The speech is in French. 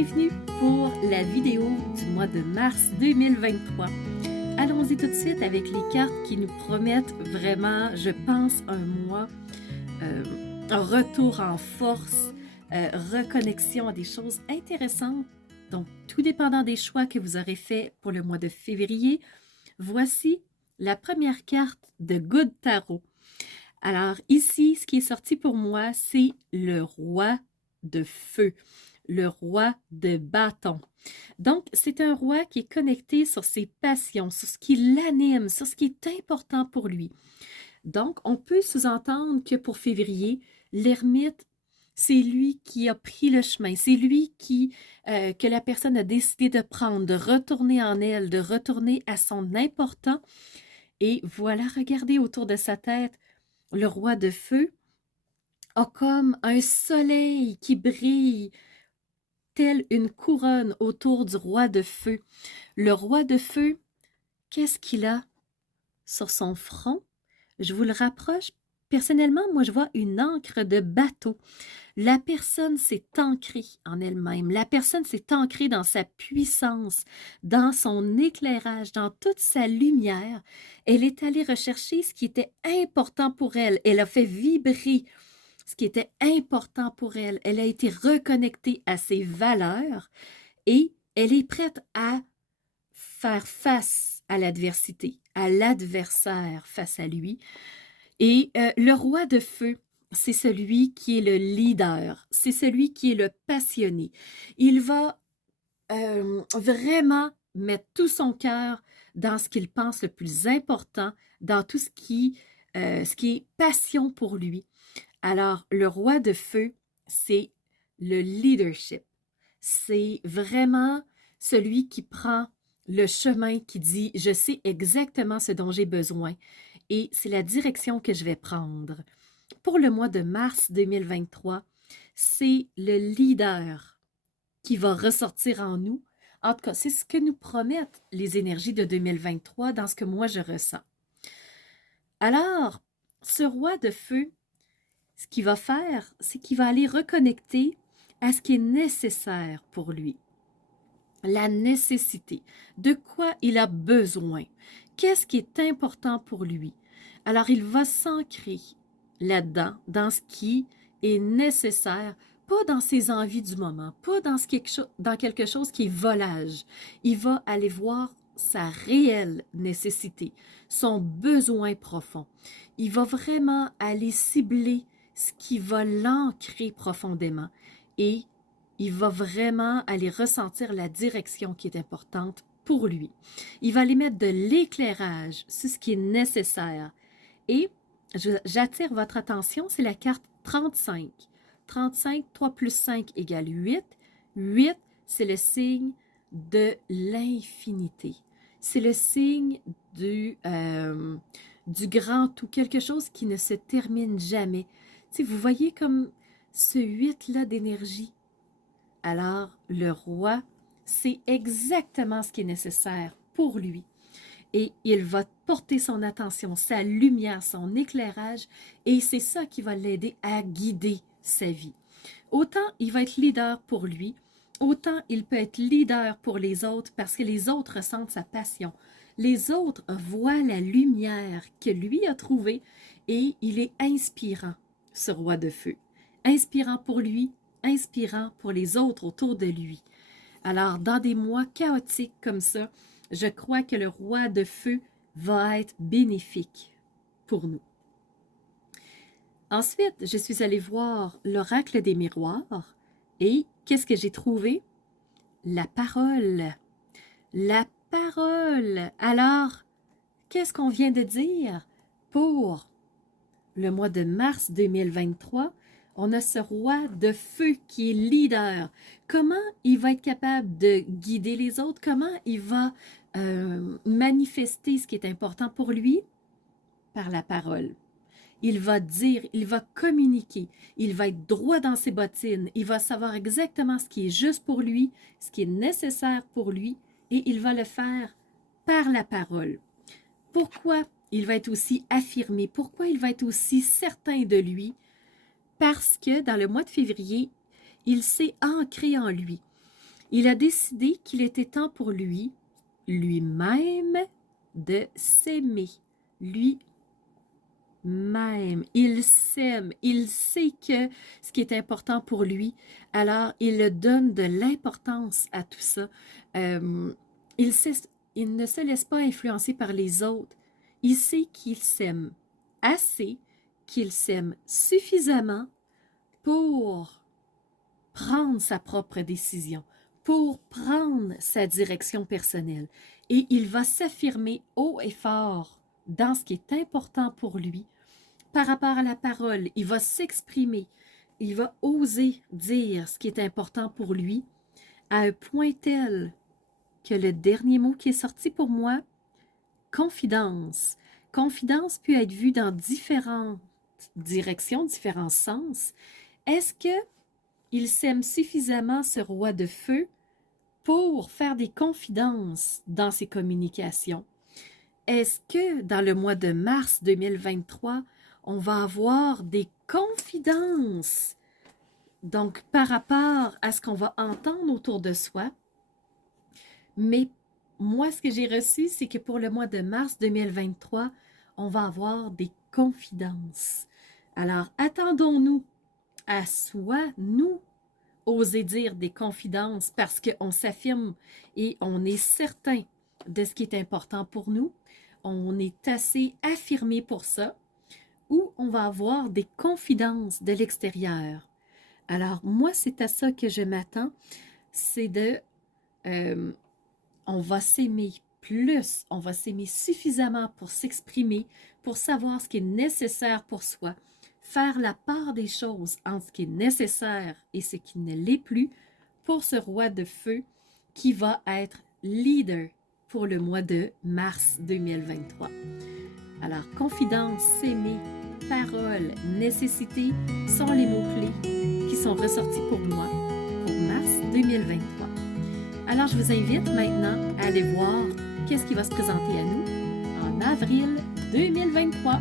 bienvenue pour la vidéo du mois de mars 2023. Allons-y tout de suite avec les cartes qui nous promettent vraiment, je pense, un mois, un retour en force, reconnexion à des choses intéressantes. Donc, tout dépendant des choix que vous aurez faits pour le mois de février, voici la première carte de Good Tarot. Alors ici, ce qui est sorti pour moi, c'est le roi de feu, le roi de bâton. Donc, c'est un roi qui est connecté sur ses passions, sur ce qui l'anime, sur ce qui est important pour lui. Donc, on peut sous-entendre que pour février, l'ermite, c'est lui qui a pris le chemin, c'est lui que la personne a décidé de prendre, de retourner en elle, de retourner à son important. Et voilà, regardez autour de sa tête, le roi de feu a comme un soleil qui brille, telle une couronne autour du roi de feu. Le roi de feu, qu'est-ce qu'il a sur son front? Je vous le rapproche. Personnellement, moi, je vois une encre de bateau. La personne s'est ancrée en elle-même. La personne s'est ancrée dans sa puissance, dans son éclairage, dans toute sa lumière. Elle est allée rechercher ce qui était important pour elle. Elle a fait vibrer ce qui était important pour elle. Elle a été reconnectée à ses valeurs et elle est prête à faire face à l'adversité, à l'adversaire face à lui. Et le roi de feu, c'est celui qui est le leader, c'est celui qui est le passionné. Il va vraiment mettre tout son cœur dans ce qu'il pense le plus important, dans tout ce qui est passion pour lui. Alors, le roi de feu, c'est le leadership. C'est vraiment celui qui prend le chemin, qui dit « Je sais exactement ce dont j'ai besoin et c'est la direction que je vais prendre. » Pour le mois de mars 2023, c'est le leader qui va ressortir en nous. En tout cas, c'est ce que nous promettent les énergies de 2023 dans ce que moi je ressens. Alors, ce roi de feu, ce qu'il va faire, c'est qu'il va aller reconnecter à ce qui est nécessaire pour lui. La nécessité, de quoi il a besoin, qu'est-ce qui est important pour lui. Alors, il va s'ancrer là-dedans, dans ce qui est nécessaire, pas dans ses envies du moment, pas dans quelque chose qui est volage. Il va aller voir sa réelle nécessité, son besoin profond. Il va vraiment aller cibler ce qui va l'ancrer profondément et il va vraiment aller ressentir la direction qui est importante pour lui. Il va aller mettre de l'éclairage sur ce qui est nécessaire. Et j'attire votre attention, c'est la carte 35. 35, 3 plus 5 égale 8. 8, c'est le signe de l'infinité. C'est le signe du grand tout, quelque chose qui ne se termine jamais. Tu sais, vous voyez comme ce 8-là d'énergie. Alors, le roi, c'est exactement ce qui est nécessaire pour lui. Et il va porter son attention, sa lumière, son éclairage, et c'est ça qui va l'aider à guider sa vie. Autant il va être leader pour lui, autant il peut être leader pour les autres parce que les autres ressentent sa passion. Les autres voient la lumière que lui a trouvée et il est inspirant, ce roi de feu. Inspirant pour lui, inspirant pour les autres autour de lui. Alors, dans des mois chaotiques comme ça, je crois que le roi de feu va être bénéfique pour nous. Ensuite, je suis allée voir l'oracle des miroirs et qu'est-ce que j'ai trouvé? La parole. La parole. Alors, qu'est-ce qu'on vient de dire? Pour le mois de mars 2023, on a ce roi de feu qui est leader. Comment il va être capable de guider les autres? Comment il va manifester ce qui est important pour lui? Par la parole. Il va dire, il va communiquer, il va être droit dans ses bottines, il va savoir exactement ce qui est juste pour lui, ce qui est nécessaire pour lui, et il va le faire par la parole. Pourquoi il va être aussi affirmé? Pourquoi il va être aussi certain de lui? Parce que dans le mois de février, il s'est ancré en lui. Il a décidé qu'il était temps pour lui, lui-même, de s'aimer. Lui-même, il s'aime, il sait que ce qui est important pour lui, alors il donne de l'importance à tout ça. Euh, il sait- il ne se laisse pas influencer par les autres. Il sait qu'il s'aime assez, qu'il s'aime suffisamment pour prendre sa propre décision, pour prendre sa direction personnelle. Et il va s'affirmer haut et fort dans ce qui est important pour lui. Par rapport à la parole, il va s'exprimer, il va oser dire ce qui est important pour lui à un point tel que le dernier mot qui est sorti pour moi, confidence. Confidence peut être vue dans différentes directions, différents sens. Est-ce que il s'aime suffisamment, ce roi de feu, pour faire des confidences dans ses communications? Est-ce que dans le mois de mars 2023, on va avoir des confidences, donc par rapport à ce qu'on va entendre autour de soi? Mais moi, ce que j'ai reçu, c'est que pour le mois de mars 2023, on va avoir des confidences. Alors, attendons-nous à soi, nous, oser dire des confidences parce qu'on s'affirme et on est certain de ce qui est important pour nous. On est assez affirmé pour ça, ou on va avoir des confidences de l'extérieur. Alors, moi, c'est à ça que je m'attends, c'est euh, on va s'aimer plus, on va s'aimer suffisamment pour s'exprimer, pour savoir ce qui est nécessaire pour soi, faire la part des choses entre ce qui est nécessaire et ce qui ne l'est plus pour ce roi de feu qui va être leader pour le mois de mars 2023. Alors, confidence, s'aimer, parole, nécessité sont les mots-clés qui sont ressortis pour moi pour mars 2023. Alors, je vous invite maintenant à aller voir qu'est-ce qui va se présenter à nous en avril 2023.